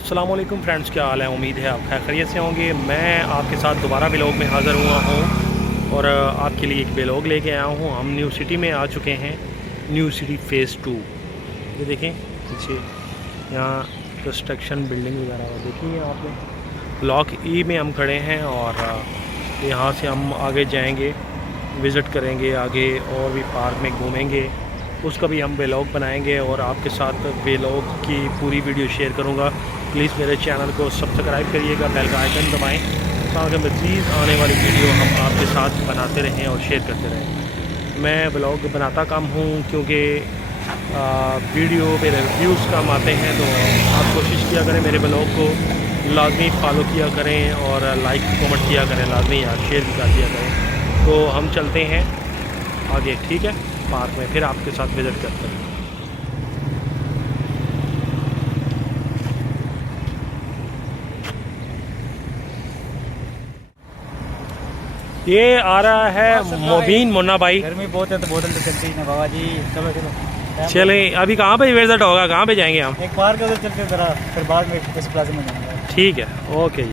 अस्सलाम वालेकुम फ्रेंड्स, क्या हाल है। उम्मीद है आप खैरियत से होंगे। मैं आपके साथ दोबारा व्लॉग में हाज़िर हुआ हूँ और आपके लिए एक व्लॉग लेके आया हूँ। हम न्यू सिटी में आ चुके हैं, न्यू सिटी फ़ेज़ 2। ये देखें पीछे यहाँ कंस्ट्रक्शन बिल्डिंग वगैरह देखिए यहाँ पे। ब्लॉक ई में हम खड़े हैं और यहाँ से हम आगे जाएंगे, विज़िट करेंगे आगे और भी पार्क में घूमेंगे। उसका भी हम व्लॉग बनाएंगे और आपके साथ व्लॉग की पूरी वीडियो शेयर करूँगा। प्लीज़ मेरे चैनल को सब्सक्राइब करिएगा, बेल का आइकन दबाएं ताकि मज़ीद आने वाली वीडियो हम आपके साथ बनाते रहें और शेयर करते रहें। मैं व्लॉग बनाता कम हूँ क्योंकि वीडियो मेरे व्यूज़ कम आते हैं, तो आप कोशिश किया करें मेरे व्लॉग को लाजमी फॉलो किया करें और लाइक कमेंट किया करें लाजमी, या शेयर भी कर दिया करें। तो हम चलते हैं आगे, ठीक है, पार्क में फिर आपके साथ विज़िट करते हैं। ये आ रहा है मोबीन मुन्ना भाई। गर्मी बहुत है तो बोतल तो चलती ही ना बाबा जी। चलो चलो चले, अभी कहाँ पे विज़िट होगा, कहाँ पे जाएंगे हम? एक पार्क उधर चलते जरा, फिर बाद में इस प्लाजा में जाएंगे। ठीक है, ओके जी।